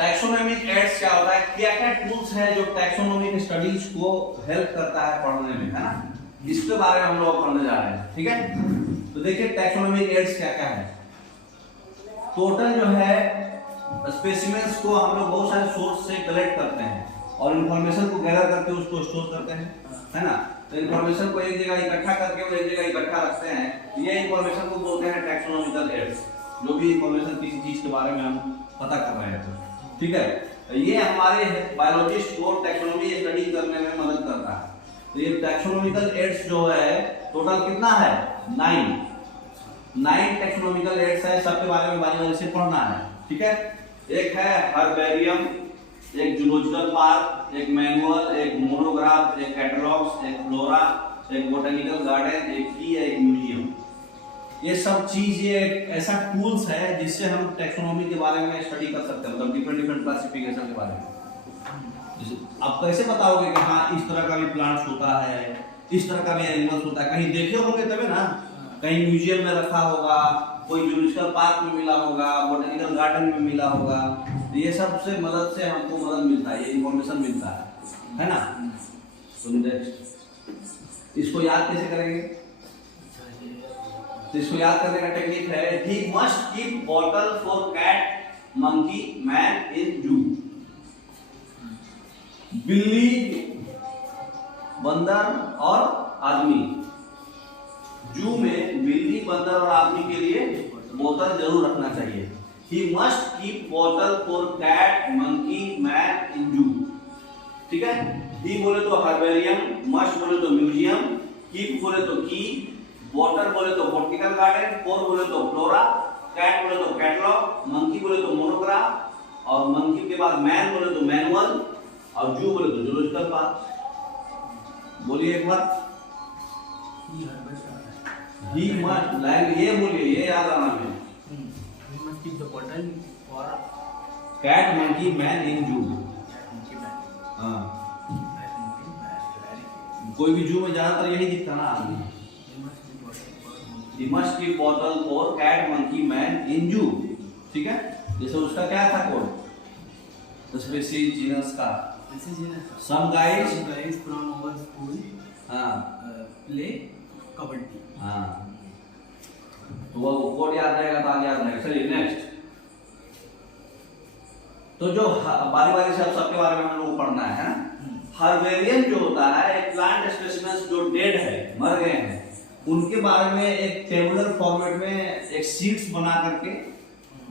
Taxonomic ads क्या होता है, क्या क्या टूल्स है जो टैक्सोनॉमिक स्टडीज को हेल्प करता है पढ़ने में, है ना, इसके बारे में हम लोग पढ़ने जा रहे हैं। ठीक है, तो देखिए टैक्सोनॉमिक एड्स क्या क्या है। टोटल जो है स्पेसिमेंस को हम लोग बहुत सारे सोर्स से कलेक्ट करते हैं और इंफॉर्मेशन को गैदर करके उसको स्टोर करते हैं, है ना। तो इंफॉर्मेशन को एक जगह इकट्ठा करके वो एक जगह इकट्ठा रखते हैं, ये इंफॉर्मेशन को बोलते हैं टैक्सोनॉमिकल एड्स। जो भी इंफॉर्मेशन किसी चीज के बारे में हम पता कर रहे हैं, ठीक है, ये हमारे बायोलॉजिस्ट को टैक्सोनॉमी स्टडी करने में मदद करता है। तो ये टैक्सोनॉमिकल एड्स जो है टोटल कितना है, 9 टैक्सोनॉमिकल एड्स है, सबके बारे में बारी से पढ़ना है। ठीक है, एक है हर्बेरियम, एक जूलॉजिकल पार्क, एक मैनुअल, एक मोनोग्राफ, एक कैटलॉग्स, एक फ्लोरा, एक बोटेनिकल गार्डन, एक की, एक म्यूजियम। ये सब चीज ये ऐसा टूल्स है जिससे हम टैक्सोनॉमी के बारे में स्टडी कर सकते हैं, मतलब डिफरेंट क्लासिफिकेशन के बारे में। आप कैसे बताओगे कि हाँ इस तरह का भी प्लांट्स होता है, इस तरह का भी एनिमल्स होता है, कहीं देखे होंगे तभी ना, कहीं म्यूजियम में रखा होगा, कोई जूलॉजिकल पार्क में मिला होगा, बोटेनिकल गार्डन में मिला होगा। ये सब से मदद से हमको मदद मिलता है, ये इंफॉर्मेशन मिलता है ना। तो नेक्स्ट इसको याद कैसे करेंगे, तो इसको याद करने का टेक्निक है, he must keep bottle for cat, monkey, man in zoo. बिल्ली, बंदर और आदमी, जू में बिल्ली, बंदर और आदमी के लिए बोतल जरूर रखना चाहिए। He must keep bottle for cat, monkey, man in zoo. ठीक है, he बोले तो हर्बेरियम, must बोले तो म्यूजियम, keep बोले तो की, बॉटल बोले तो बॉटनिकल गार्डन, for बोले तो फ्लोरा, cat बोले तो कैटलॉग, monkey बोले तो मोनोग्राफ, और monkey के बाद man बोले तो मैनुअल, और zoo बोले तो जूलॉजिकल पार्क। बोलिए एक बार, he must, लाइन ये बोलिए, ये याद आना है। Keep the bottle for cat, monkey, man in zoo। हाँ, कोई भी जू में ज्यादातर यही दिखता ना आदमी। He must keep bottle for cat, monkey, man in zoo। ठीक है, जैसे उसका क्या था कोड, स्पीशीज जीनस का, some guys from our school हाँ play कबड्डी। हाँ, तो वो कोड याद रहेगा तो आगे याद रहेगा। चलिए नेक्स्ट, तो जो बारी बारी से सबके बारे में हम लोग पढ़ना है ना। हर्बेरियम जो होता है, एक प्लांट स्पेसिमेंस जो डेड है, मर गए हैं, उनके बारे में एक टेबुलर फॉर्मेट में एक शीट्स बना करके,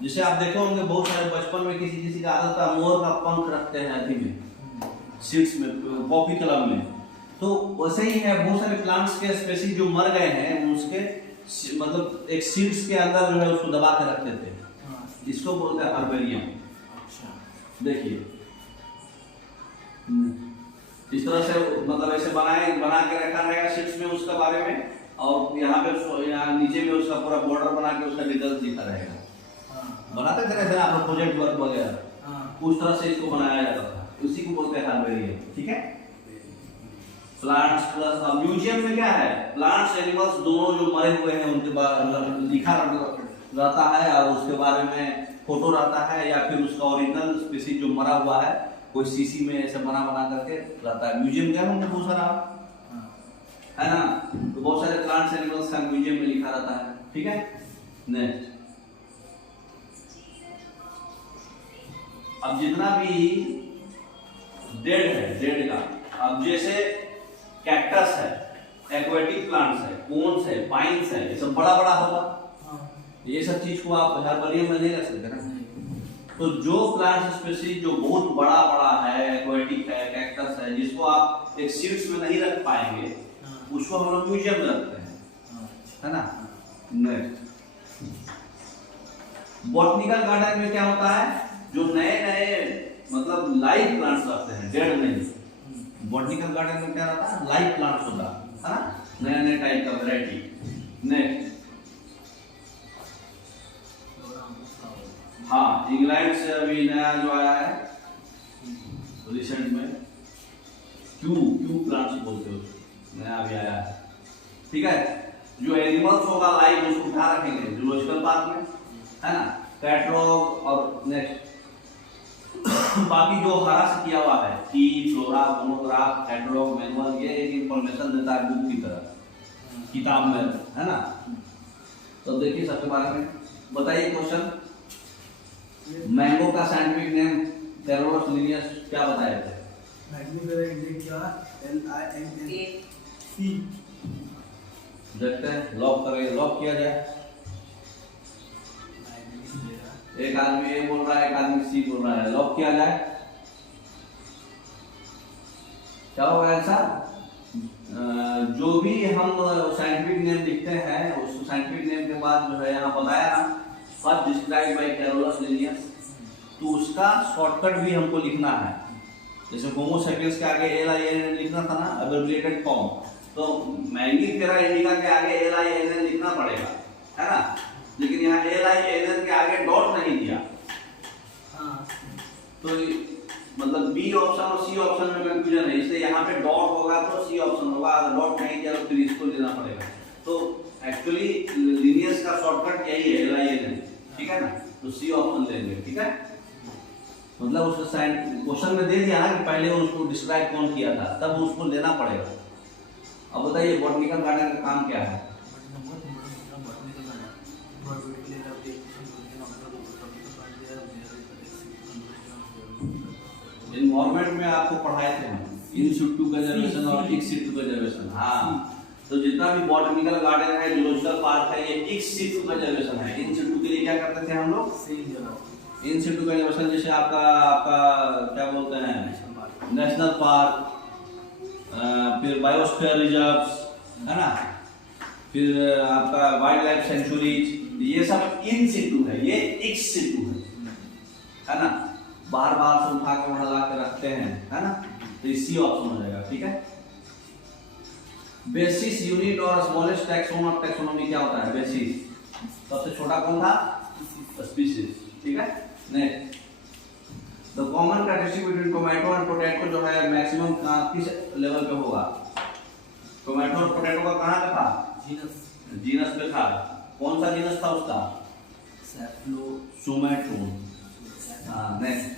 जिसे आप देखे होंगे बहुत सारे बचपन में किसी किसी का आदत था मोर का पंख रखते हैं अथी में, शीट्स में, कॉफी कलम में। तो वैसे ही है, बहुत सारे प्लांट्स के स्पेसीज जो मर गए हैं उसके मतलब एक सीड्स के अंदर जो है उसको दबा के रखते थे, इसको बोलते हैं हर्बेरियम। देखिए इस तरह से मतलब ऐसे बना के रखा रहेगा शीट्स में उसके बारे में, और यहाँ पे यहाँ नीचे में उसका पूरा बॉर्डर बना के उसका डिटेल्स दिखा रहेगा। बनाते थे जैसे आप प्रोजेक्ट वर्क वगैरह, उस तरह से इसको बनाया जाता था, उसी को बोलते हैं हर्बेरियम। ठीक है, प्लांट्स प्लस म्यूजियम में क्या है, प्लांट्स एनिमल्स दोनों जो मरे हुए हैं उनके बारे में लिखा रहता है, और उसके बारे में फोटो रहता है, या फिर उसका ओरिजिनल स्पीशीज जो मरा हुआ है कोई सीसी में ऐसे बना करके रहता है। म्यूजियम क्या है, बहुत सारा है ना, तो बहुत सारे प्लांट्स एनिमल्स का म्यूजियम में लिखा रहता है। ठीक है, नेक्स्ट, अब जितना भी डेड है, डेड का, अब जैसे कैक्टस है, एक्वेटिक प्लांट्स है, कोन्स है, पाइन्स है, ये सब बड़ा बड़ा होगा, ये सब चीज को आप हर्बेरियम में नहीं रख सकते ना। तो जो प्लांट स्पीशीज जो बहुत बड़ा बड़ा है, एक्वेटिक है, कैक्टस है, जिसको आप एक सीड्स में नहीं रख पाएंगे, उसको हम लोग म्यूजियम में रखते हैं, है ना। नेक्स्ट, बॉटनिकल गार्डन में क्या होता है, जो नए नए मतलब लाइव प्लांट्स रहते हैं, डेड नहीं। बॉटनिकल गार्डन में क्या रहता है, लाइव प्लांट्स होता है ना, नए नए टाइप का वैरायटी। नेक्स्ट, हाँ, इंग्लैंड से अभी नया जो आया है रिसेंट में, क्यू प्लांट्स बोलते हो, नया अभी आया है। ठीक है, जो एनिमल्स होगा लाइव उसको उठा रखेंगे जूलॉजिकल पार्क में, है ना, कैटलॉग। और नेक्स्ट बाकी जो हरा से किया हुआ है कि फ्लोरा, मोनोग्राफ, कैटलॉग, मैनुअल, ये एक इंफॉर्मेशन देता है बुक की तरह, किताब में, है ना। तो देखिए सबके बारे में बताइए क्वेश्चन। मैंगो का साइंटिफिक नेम कैरोलस लिनियस क्या बताए थे? Mangifera indica LINC। देखते हैं, लॉक करें, लॉक किया जाए। एक आदमी ए बोल रहा है, एक आदमी सी बोल रहा है, लॉक किया जाए। क्या होगा आंसर? जो भी हम साइंटिफिक नेम लिखते हैं उस साइंटिफिक नेम के बाद जो है यहाँ बताया ना, first describe by Carolus Linnaeus, तो उसका शॉर्टकट भी हमको लिखना है। जैसे होमो सेपियंस के आगे LINN लिखना था ना, एब्रिविएटेड फॉर्म, तो मैंगीफेरा इंडिका के आगे LINN लिखना पड़ेगा, है ना। लेकिन यहाँ LINN के आगे डॉट नहीं दिया, तो मतलब बी ऑप्शन और सी ऑप्शन में कंफ्यूजन है, इसलिए यहाँ पे डॉट होगा तो सी ऑप्शन होगा, अगर डॉट नहीं दिया तो फिर इसको लेना पड़ेगा। तो एक्चुअली लिनियस का शॉर्टकट यही है LINN, ठीक है ना, तो सी ऑप्शन लेंगे, ठीक है। मतलब उसका क्वेश्चन में दे दिया ना कि पहले उसको डिस्क्राइब कौन किया था, तब उसको लेना पड़ेगा। अब बताइए बॉटनिकल गार्डन का काम क्या है? एनवायरनमेंट में आपको पढ़ाए थे हम, इन सिटू कंजर्वेशन और एक्स सिटू कंजर्वेशन। हाँ, तो जितना भी बॉटनिकल गार्डन है, जूलॉजिकल पार्क है, ये एक्स सिटू कंजर्वेशन है। इन सिटू के लिए क्या करते थे हम लोग? इन सिटू कंजर्वेशन जैसे आपका क्या बोलते हैं, नेशनल पार्क, फिर बायोस्फीयर रिजर्व्स, है ना, फिर आपका वाइल्ड लाइफ सेंचुरीज, ये सब इन सिटू है, ये एक्स सिटू है ना। बार बार से उठा के वहां ला के रखते हैं, है ना, तो इसी ऑप्शन हो जाएगा, ठीक है। बेसिस यूनिट और स्मॉलेस्ट टैक्सोन ऑफ टैक्सोनॉमी क्या होता है? बेसिस सबसे छोटा कौन था? स्पीशीज, ठीक है। Next, the common characteristic between tomato and potato जो है मैक्सिमम किस लेवल पे होगा? टोमेटो और पोटैटो का कहां पे था? जीनस पे था। कौन सा जीनस था उसका? सोमैटोन। हाँ, नेक्स्ट,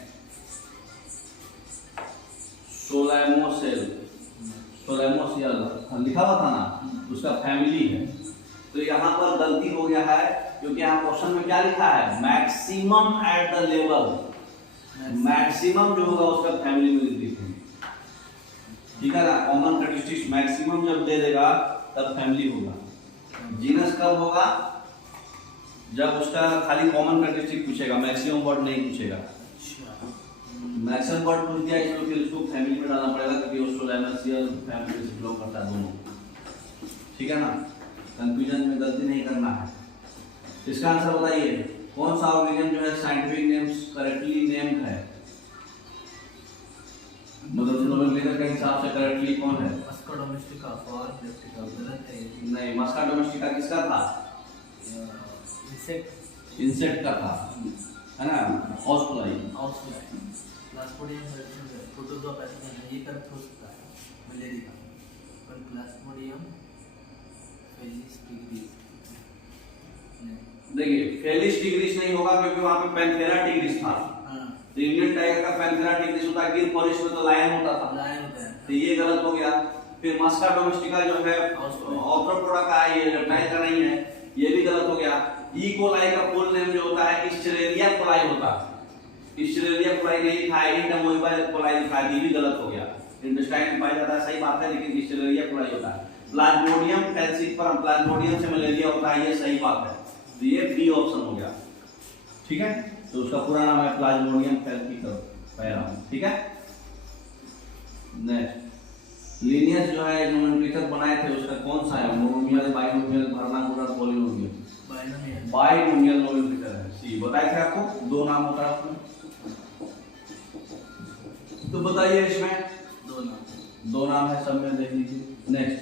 सोलैमोसेल, सोलैमोसियल लिखा हुआ था ना, उसका फैमिली है। तो यहाँ पर गलती हो गया है, क्योंकि यहाँ क्वेश्चन में क्या लिखा है? Maximum at the level, maximum जो होगा उसका फैमिली में लिखेंगे, ठीक है ना। कॉमन कैरेक्टरिस्टिक्स मैक्सिमम जब दे देगा तब फैमिली होगा। जीनस कब होगा? जब उसका खाली कॉमन कैरेक्टरिस्टिक पूछेगा, मैक्सिमम वर्ड नहीं पूछेगा। मैक्सिमम वर्ड पूछ दिया इसको, फिर उसको फैमिली में डालना पड़ेगा, क्योंकि वो सोलैमोसियल फैमिली से बिलोंग करता है दोनों, ठीक है ना। कंफ्यूजन में गलती नहीं करना है। इसका आंसर बताइए, कौन सा ऑर्गेनिज्म जो है साइंटिफिक नेम्स करेक्टली नेम्ड है? मतलब नोमेनक्लेचर के हिसाब से करेक्टली कौन है? मस्का डोमेस्टिका फॉर लेप्टिका, गलत है। नहीं, मस्का डोमेस्टिका किसका था? इंसेक्ट का था, है ना, house fly. Plasmodium protozoa pathogen है, ये करेक्ट हो सकता है मलेरिया का, पर प्लास्मोडियम फेलिस टिग्रिस, देखिए फेलिस टिग्रिस नहीं होगा, क्योंकि वहां पे पैंथेरा टिग्रिस था। तो इंडियन टाइगर का पैंथेरा टिग्रिस होता है, गिर फॉरेस्ट में तो लायन होता था, लायन होता है, तो ये गलत हो गया। फिर मस्का डोमेस्टिका जो है ऑर्थ्रोपोडा का है, ये रेप्टाइल का नहीं है, ये भी गलत हो गया। ई कोलाई का फुल नेम जो होता है इस्चरेलिया कोलाई होता है, इस्चरेलिया कोलाई नहीं लिखा है, इंडोमोइबा कोलाई लिखा है, ये भी गलत हो गया। इंटेस्टाइन में पाया जाता है, सही बात है, लेकिन इस्चरेलिया कोलाई होता है। प्लाज्मोडियम फैल्सिफरम, प्लाज्मोडियम से मलेरिया होता है, ये सही बात है, तो ये बी ऑप्शन हो गया, ठीक है। तो उसका पूरा नाम है प्लाज्मोडियम फैल्सिफरम, ठीक है। नेक्स्ट, लिनियस जो है नोमेनक्लेचर बनाए थे, उसका कौन सा है? Monomial, binomial, vernacular, polynomial? Binomial nomenclature है। सी बताए थे आपको, दो नाम होता है उसमें, तो बताइए इसमें दो नाम है, सब में देख लीजिए। Next,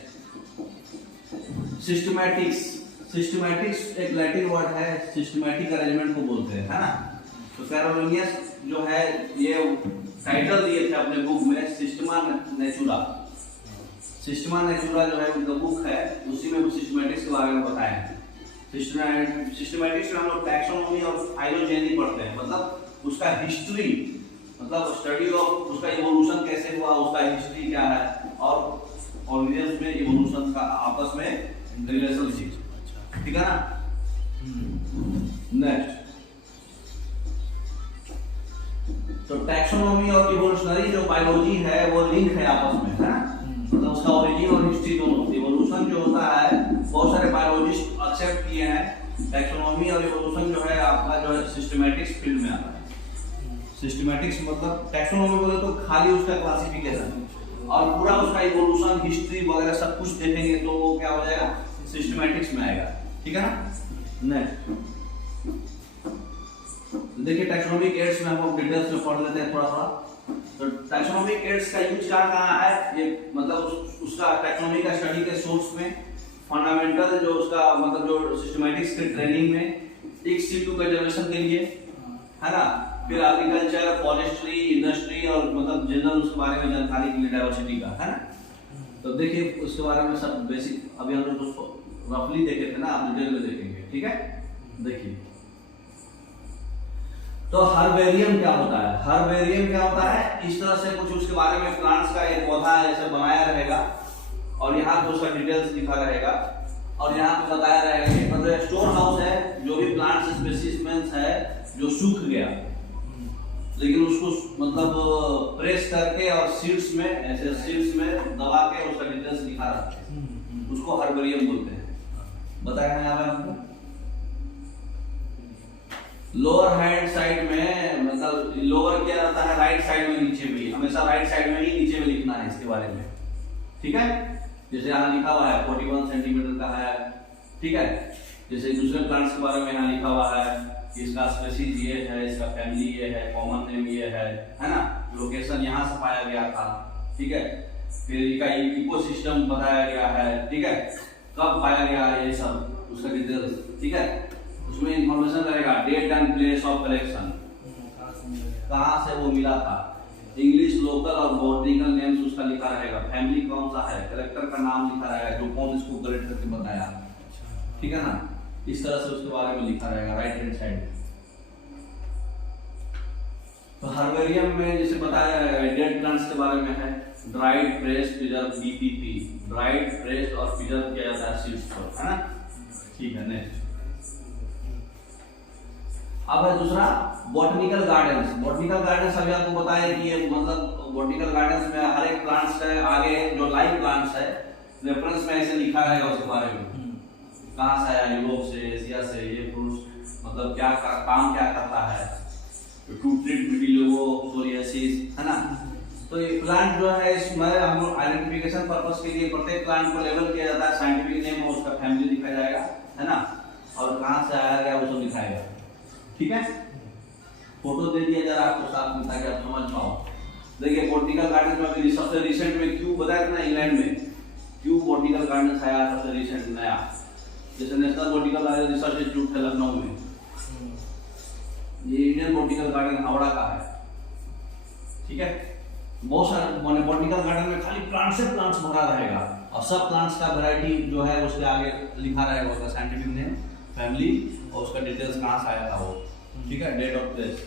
systematics. सिस्टमैटिक्स एक लैटिन वर्ड है, सिस्टमैटिक अरेंजमेंट को बोलते हैं, है ना। तो कैरोलिनियस जो है ये टाइटल दिए थे अपने बुक में, सिस्टमा नेचुरा। सिस्टमा नेचुरा जो है उनका बुक है, उसी में सिस्टमैटिक्स के बारे में बताया है। सिस्टमैटिक्स में हम लोग टैक्सोनॉमी और फाइलोजेनी पढ़ते हैं, मतलब उसका हिस्ट्री मतलब स्टडी ऑफ उसका इवोल्यूशन कैसे हुआ, उसका हिस्ट्री क्या है, और ऑर्गेनिज्म में इवोल्यूशन का आपस में रिलेशनशिप। ठीक है ना। नेक्स्ट, तो टैक्सोनॉमी और इवोल्यूशनरी जो बायोलॉजी है वो लिंक है आपस में, है ना। मतलब उसका ओरिजिन और हिस्ट्री दोनों। इवोल्यूशन जो होता है बहुत सारे बायोलॉजिस्ट एक्सेप्ट किए हैं। टैक्सोनॉमी और इवोल्यूशन जो है आपका जो है सिस्टमैटिक्स फील्ड में आता है। सिस्टमैटिक्स मतलब टैक्सोनॉमी बोले तो खाली उसका क्लासिफिकेशन, और पूरा उसका इवोल्यूशन हिस्ट्री वगैरह सब कुछ देखेंगे तो वो क्या हो जाएगा, सिस्टमैटिक्स में आएगा। ठीक है ना। नेक्स्ट देखिए टैक्सोनॉमिक एड्स में हम लोग डिटेल्स में पढ़ लेते हैं थोड़ा थोड़ा। तो टैक्सोनॉमिक एड्स का यूज कहाँ है, ये मतलब उसका टैक्सोनॉमी का स्टडी के सोर्स में, फंडामेंटल जो उसका मतलब जो सिस्टमैटिक्स के ट्रेनिंग में, एक C2 कंजर्वेशन के लिए, है ना। फिर एग्रीकल्चर, फॉरेस्ट्री, इंडस्ट्री और मतलब जनरल उसके बारे में जानकारी के लिए डाइवर्सिटी का, है ना। तो देखिए उसके बारे में सब बेसिक अभी हम लोग उसको रफली देखे थे ना, आप डिटेल में देखेंगे। ठीक है, देखिए तो हर्बेरियम क्या होता है। हर्बेरियम क्या होता है, इस तरह से कुछ उसके बारे में प्लांट्स का एक पौधा ऐसे बनाया रहेगा और यहाँ पे उसका डिटेल्स लिखा रहेगा और यहाँ पे बताया रहेगा कि मतलब स्टोर हाउस है, जो भी प्लांट्स स्पेसिमेंस है जो सूख गया, लेकिन उसको मतलब प्रेस करके और सीड्स में ऐसे सीड्स में दबा के उसका डिटेल्स लिखा रहता है, उसको हर्बेरियम बोलते हैं। बताया है यहाँ पे आपको। लोअर हैंड साइड में मतलब लोअर क्या रहता है, राइट साइड में, नीचे भी हमेशा राइट साइड में ही नीचे में लिखना है इसके बारे में। ठीक है, जैसे यहाँ लिखा हुआ है 41 सेंटीमीटर का है। ठीक है, जैसे दूसरे प्लांट्स के बारे में यहाँ लिखा हुआ है, इसका स्पेसीज ये है, इसका फैमिली ये है, कॉमन नेम ये है ना, लोकेशन यहाँ से पाया गया था। ठीक है, फिर इसका इकोसिस्टम बताया गया है। ठीक है, कब पाया गया ये सब उसका डिटेल्स। ठीक है, उसमें इंफॉर्मेशन रहेगा, date and place of collection, कहाँ से वो मिला था, इंग्लिश लोकल और बॉटनिकल नेम्स उसका लिखा रहेगा, फैमिली कौन सा है, कलेक्टर का नाम लिखा रहेगा जो कौन इसको कलेक्ट करके बताया। ठीक है ना, इस तरह से उसके बारे में लिखा रहेगा राइट हैंड साइड। तो हर्बेरियम में जैसे बताया डेड प्लांट्स के बारे में है, dried, pressed, preserve, DPP, dried, pressed और प्रिजर्व किया जाता है सीड्स पर, है ना। ठीक है, नेक्स्ट अब है दूसरा बॉटनिकल गार्डन्स। बॉटनिकल गार्डन्स अभी आपको बताया कि ये मतलब बॉटनिकल गार्डन्स में हर एक प्लांट्स है, आगे जो लाइव प्लांट्स है रेफरेंस में ऐसे लिखा रहेगा उसके बारे में, कहाँ से आया, यूरोप से, एशिया से, ये फ्रूट्स मतलब क्या काम क्या करता है, टू ट्रीट विटिलिगो, सोरियासिस, है ना। तो ये प्लांट जो है इसमें हम लोग आइडेंटिफिकेशन पर्पस के लिए प्रत्येक प्लांट को लेबल किया जाता है, साइंटिफिक नेम और उसका फैमिली लिखा जाएगा, है ना, और कहाँ से आया गया वो सब लिखाएगा। ठीक है, फोटो दे दिया जा रहा है आपको साथ में ताकि आप समझ पाओ। देखिए बॉटनिकल गार्डन में अभी सबसे रिसेंट में क्यू बताया था ना, इंग्लैंड में क्यू बॉटनिकल गार्डन आया सबसे रिसेंट नया, जैसे नेशनल बॉटनिकल रिसर्च इंस्टीट्यूट है लखनऊ में, ये इंडियन बॉटनिकल गार्डन हावड़ा का है। ठीक है, बहुत सारे बॉटनिकल गार्डन में खाली प्लांट से प्लांट्स भरा रहेगा और सब प्लांट्स का वैरायटी जो है उसके आगे लिखा रहेगा, उसका साइंटिफिक नेम, फैमिली और उसका डिटेल्स कहाँ से आया था वो। ठीक है, डेट ऑफ प्लेस।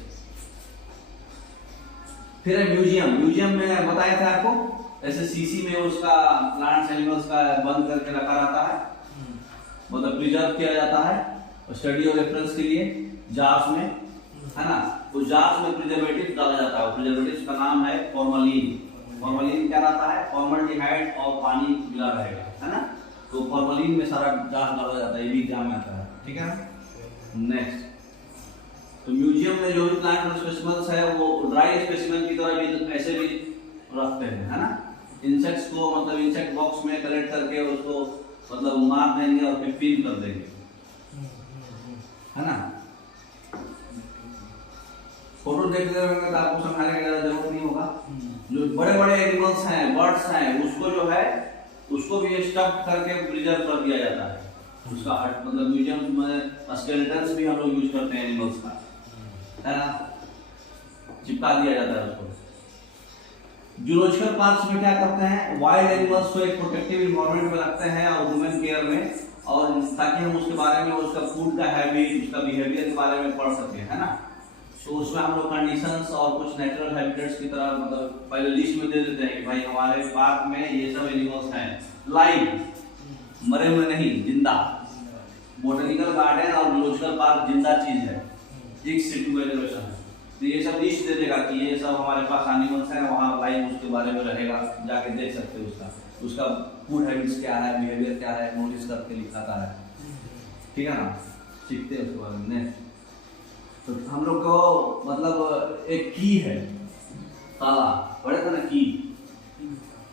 फिर है म्यूजियम। म्यूजियम में बताया था आपको ऐसे सीसी में उसका प्लांट्स एनिमल्स का बंद करके रखा रहता है, मतलब प्रिजर्व किया जाता है स्टडी और रेफरेंस के लिए जार्स में, है ना। उस जार्स में प्रिजर्वेटिव डाला जाता है, प्रिजर्वेटिव का नाम है फॉर्मलिन। फॉर्मलिन क्या रहता है, फॉर्मल्डिहाइड और पानी मिला रहेगा, है ना। तो फॉर्मलिन में सारा जार्स डाला जाता है, ये भी एग्जाम में आता है। ठीक है, नेक्स्ट तो म्यूजियम में जो भी प्लांट स्पेसिमेंस है वो ड्राई स्पेसिमेन की तरह भी ऐसे भी रखते हैं, है ना। इंसेक्ट्स को मतलब इंसेक्ट बॉक्स में कलेक्ट करके उसको मतलब मार देंगे और फिर फील कर देंगे, है ना। फोटो देख रहे होंगे तो आपको समझाने की जरूरत नहीं होगा। जो बड़े बड़े एनिमल्स हैं, बर्ड्स हैं, उसको जो है उसको भी स्टफ करके प्रिजर्व कर दिया जाता है उसका मतलब म्यूजियम में स्केलेटन्स भी हम लोग यूज करते हैं एनिमल्स का, है ना, चिपका दिया जाता है उसको। जूलॉजिकल पार्क्स में क्या करते हैं, वाइल्ड एनिमल्स को एक प्रोटेक्टिव एनवायरनमेंट में रखते हैं और ह्यूमन केयर में, और ताकि हम उसके बारे में उसका फूड का हैबिट, उसका बिहेवियर के बारे में पढ़ सकें, है ना। तो उसमें हम लोग कंडीशंस और कुछ नेचुरल हैबिटेट्स की तरह मतलब पहले लिस्ट में दे देते हैं कि भाई हमारे पार्क में ये सब एनिमल्स हैं लाइव, मरे हुए नहीं, जिंदा। बोटेनिकल गार्डन और जूलॉजिकल पार्क जिंदा चीज है, एक सिटी वैल्यूएशन है। तो ये सब लिस्ट दे देगा कि ये सब हमारे पास एनिमल्स हैं, वहाँ लाइव उसके बारे में रहेगा, जाके देख सकते हो उसका फूड हैबिट्स क्या है, बिहेवियर क्या है, नोटिस करके लिखाता है। ठीक है ना, सीखते हैं उसके बारे में। तो हम लोग को मतलब एक की है, ताला पढ़े थे ना की।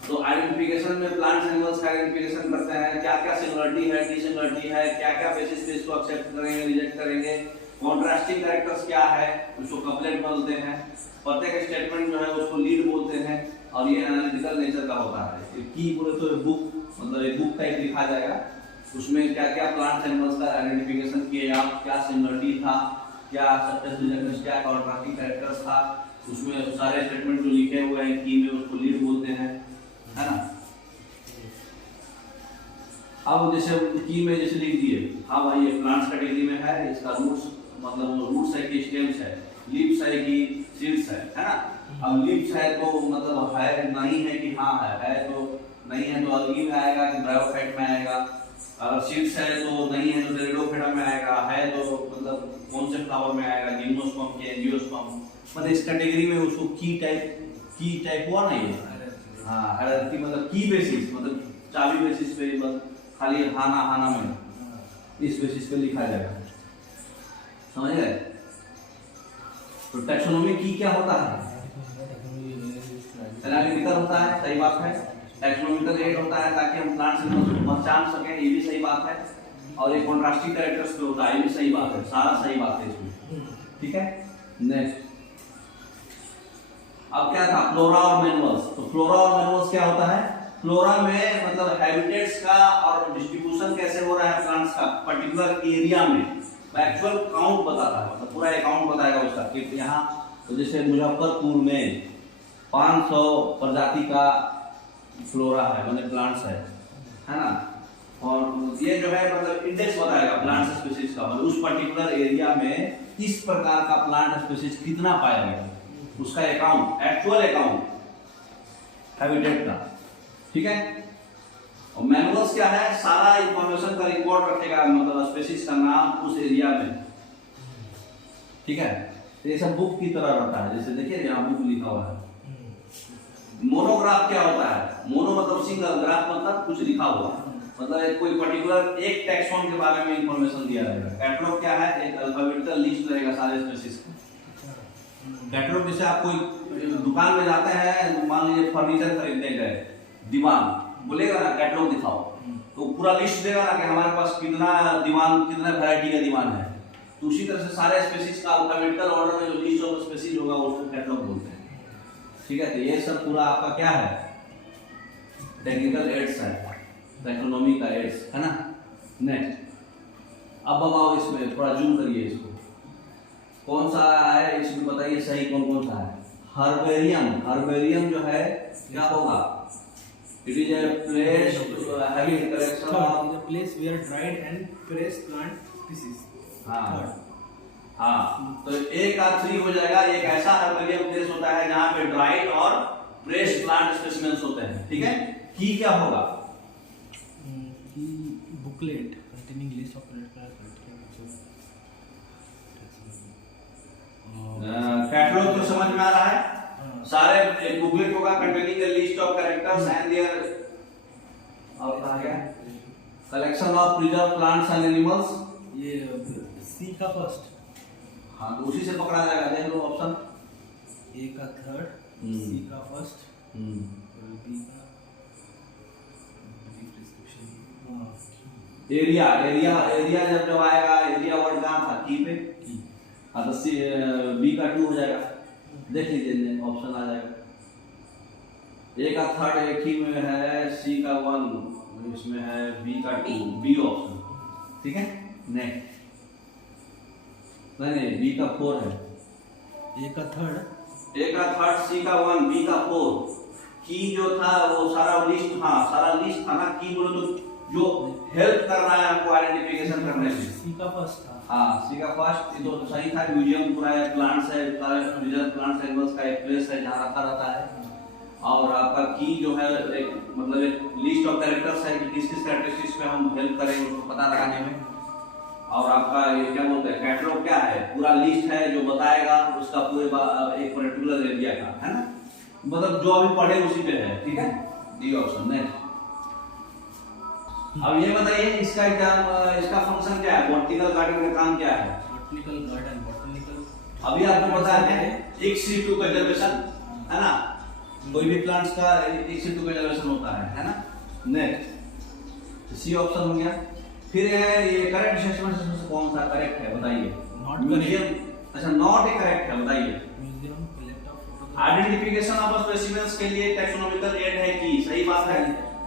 तो आइडेंटिफिकेशन में प्लांट्स एनिमल्स का आइडेंटिफिकेशन करते हैं, क्या क्या सिंगुलरिटी है, डिसिंगुलरिटी है, क्या क्या बेसिस पे इसको एक्सेप्ट करेंगे, रिजेक्ट करेंगे, कॉन्ट्रास्टिंग कैरेक्टर्स क्या है, उसको कपलेट बोलते हैं, प्रत्येक स्टेटमेंट जो है उसको लीड बोलते हैं, और ये एनालिटिकल नेचर का होता है। की बोले तो बुक, मतलब एक बुक टाइप लिखा जाएगा, उसमें क्या क्या प्लांट्स एनिमल्स का आइडेंटिफिकेशन किए आप, क्या सिंगुलरिटी था, क्या सक्सेस रिजेक्शन, क्या कॉन्ट्रास्टिंग कैरेक्टर्स था, उसमें सारे स्टेटमेंट जो लिखे हुए हैं की में उसको लीड बोलते हैं, है ना। अब जैसे की में जैसे लिख दिए, हाँ भाई ये प्लांट्स कैटेगरी में है, इसका रूट्स मतलब रूट्स है कि स्टेम्स है, लीव्स है कि सीड्स है ना। अब लीव्स है तो मतलब है नहीं है कि हाँ है तो नहीं है तो अलगी में आएगा कि ब्रायोफाइट में आएगा, अगर सीड्स है तो नहीं है तो टेरिडोफाइटा में आएगा, है तो मतलब कौन से फ्लावर में आएगा, जिम्नोस्पर्म के एंजियोस्पर्म, मतलब इस कैटेगरी में उसको की टाइप हुआ नहीं है। हाँ हायरार्की मतलब की बेसिस, मतलब चाबी बेसिस पे, बस खाली हाना में इस बेसिस पे लिखा जाएगा, समझ गए। तो टैक्सोनॉमी की क्या होता है, एनालिटिकल होता है, सही बात है। टैक्सोनॉमिकल एड होता है ताकि हम प्लांट्स को पहचान सकें, ये भी सही बात है। और एक कॉन्ट्रास्टिंग कैरेक्टर्स पे होता है, ये भी सही बात है, सारा सही बात है इसमें। ठीक है, नेक्स्ट अब क्या था, फ्लोरा और मैनुअल्स। तो फ्लोरा और मैनुअल्स क्या होता है, फ्लोरा में मतलब हैबिटेट्स का और डिस्ट्रीब्यूशन कैसे हो रहा है प्लांट्स का पर्टिकुलर एरिया में, एक्चुअल काउंट बताता है, मतलब पूरा अकाउंट बताएगा उसका कि यहाँ तो जैसे मुजफ्फरपुर में 500 प्रजाति का फ्लोरा है, मतलब प्लांट्स है ना। और ये जो है मतलब इंडेक्स बताएगा प्लांट स्पीशीज का, मतलब उस पर्टिकुलर एरिया में इस प्रकार का प्लांट स्पीशीज कितना पाया गया, उसका अकाउंट, एक्चुअल अकाउंट हैबिटेट का। ठीक है, और मैनुअल्स क्या है, सारा इंफॉर्मेशन का रिकॉर्ड रखेगा, मतलब स्पीशीज का नाम उस एरिया में। ठीक है, तो ये सब बुक की तरह रहता है, जैसे देखिए यहाँ बुक लिखा हुआ है। मोनोग्राफ क्या होता है, मोनो मतलब सिंगल, ग्राफ मतलब कुछ लिखा हुआ, मतलब कोई पर्टिकुलर एक टैक्सॉन के बारे में इंफॉर्मेशन दिया रहेगा। कैटलॉग क्या है, एक अल्फाबेटिकल लिस्ट रहेगा सारे स्पीशीज का। कैटलॉग जैसे आप कोई दुकान में जाते हैं, मान लीजिए फर्नीचर खरीदने गए, दीवान बोलेगा ना कैटलॉग दिखाओ, तो पूरा लिस्ट देगा ना कि हमारे पास कितना दीवान, कितना वैरायटी का दीवान है। तो उसी तरह से सारे स्पीशीज का अल्फाबेटिकल ऑर्डर में जो लिस्ट ऑफ स्पीशीज होगा उसको कैटलॉग बोलते हैं। ठीक है, तो ये सब पूरा आपका क्या है, टेक्निकल एड्स है, टैक्सोनॉमी का एड्स है ना। नेक्स्ट अब बताओ, इसमें थोड़ा जूम करिए, इसको कौन सा है इसमें बताइए सही कौन सा है। हर्बेरियम जो है क्या होगा, it is a place having collection of the place where dried and pressed plant species। हाँ, तो एक का 3 हो जाएगा। एक ऐसा हर्बेरियम प्लेस होता है जहाँ पे ड्राइड और प्रेस्ड प्लांट स्पेसिमेंस होते हैं। ठीक है, की क्या होगा, की booklet containing list of catalogue तो समझ में आ रहा है, सारे एक बुकलेट होगा containing the list of characters and there, और कहा गया collection of preserve plants and animals. ये सी का फर्स्ट, हाँ तो उसी से पकड़ा जाएगा, देख लो ऑप्शन। ए का थर्ड, सी का फर्स्ट, बी का एरिया जब आएगा, एरिया वर्ड कहाँ था, की पे। हाँ तो सी बी का 2 हो जाएगा, देख लीजिए ऑप्शन आ जाएगा। ए का थर्ड एक ही में है, सी का 1 इसमें है, बी का 2, बी ऑप्शन। ठीक है, नेक्स्ट नहीं बी का 4 है, ए का थर्ड, सी का 1, बी का 4। की जो था वो सारा लिस्ट, हाँ सारा लिस्ट था ना। की बोलो तो जो हेल्प कर रहा है हमको आइडेंटिफिकेशन करने में। सी का फर्स्ट था, हाँ सी का फर्स्ट ये तो सही था। म्यूजियम पूरा है, प्लांट्स है, रिजर्व प्लांट्स एनिमल्स का एक प्लेस है जहाँ रखा रहता है। और आपका की जो है एक मतलब एक लिस्ट ऑफ कैरेक्टर्स है कि किस किस कैरेक्टरिस्टिक्स में हम हेल्प करेंगे उसको पता लगाने में। और आपका ये क्या बोलते हैं कैटलॉग क्या है, पूरा लिस्ट है जो बताएगा उसका पूरे एक पर्टिकुलर एरिया का, है ना, मतलब जो अभी पढ़े उसी पे है, ठीक है। D option next. अब ये बताइए इसका क्या, इसका फंक्शन क्या है, बॉटनिकल गार्डन का काम क्या है। बॉटनिकल गार्डन, बॉटनिकल अभी आपको पता है एक सिटू कंजर्वेशन, है ना, कोई भी प्लांट्स का एक सिटू कंजर्वेशन होता है ना। नेक्स्ट सी ऑप्शन हो गया। फिर ये करेक्ट असेसमेंट से कौन सा करेक्ट है बताइए। नॉट म्यूजियम, अच्छा नॉट ए करेक्ट है, बताइए। Museum collect of identification of specimens के लिए टैक्सोनॉमिकल एड है कि सही बात है।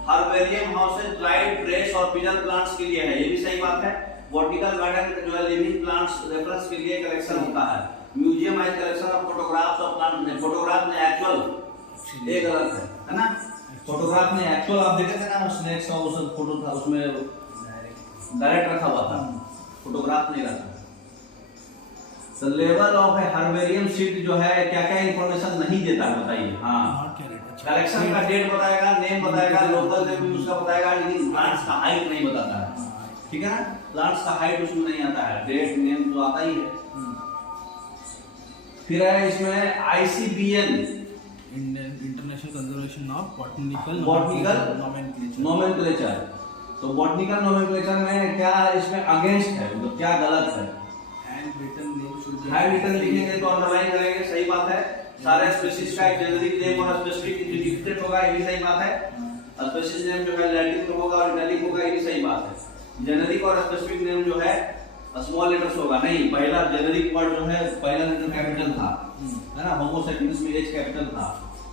हर्बेरियम हाउसेज ड्राइड फ्रेश और पिजन प्लांट्स के लिए है, ये भी सही बात है। बॉटनिकल गार्डन जो है लिविंग प्लांट्स रेफरेंस के लिए कलेक्शन होता है। म्यूजियम है collection of photographs of plant, photograph में एक्चुअल ये गलत है ना। फोटोग्राफ में एक्चुअल आप देखे थे ना स्नेक्स और उस फोटो था उसमें डायरेक्ट रखा हुआ था, फोटोग्राफ नहीं रखा। तो level of A herbarium sheet जो है क्या क्या इंफॉर्मेशन नहीं देता है बताइए। हाँ कलेक्शन का डेट बताएगा, नेम बताएगा, लोकल नेम भी उसका बताएगा, लेकिन प्लांट्स का हाइट नहीं बताता है, ठीक है ना। प्लांट्स का हाइट उसमें नहीं आता है, डेट नेम तो आता ही है। फिर है इसमें ICBN, international conservation of botanical nomenclature. तो बॉटनिकल नोमेनक्लेचर में क्या इसमें अगेंस्ट है, मतलब क्या गलत है। Hand written name should be, hand written लिखेंगे तो अंडरलाइन करेंगे, सही बात है। सारे स्पीशीज का एक जेनेरिक नेम और स्पेसिफिक इंडिकेटेड होगा, ये भी सही बात है। स्पीशीज नेम जो है लैटिन में होगा और इटैलिक होगा, ये भी सही बात है। जेनेरिक और स्पेसिफिक नेम जो है स्मॉल लेटर्स होगा, नहीं पहला जेनेरिक वर्ड जो है पहला लेटर कैपिटल था, है ना, होमो सेपियंस में एच कैपिटल था,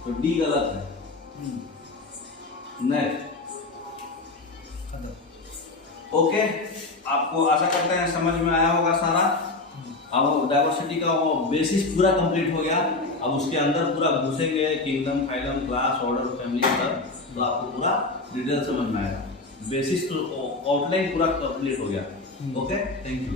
तो डी गलत है। नेक्स्ट ओके, आपको आशा करते हैं समझ में आया होगा सारा। अब डाइवर्सिटी का वो बेसिस पूरा कंप्लीट हो गया, अब उसके अंदर पूरा घुसेंगे kingdom, phylum, class, order, family अंदर, तो आपको पूरा डिटेल समझ में आएगा। बेसिस तो आउटलाइन पूरा कंप्लीट हो गया। Okay, thank you.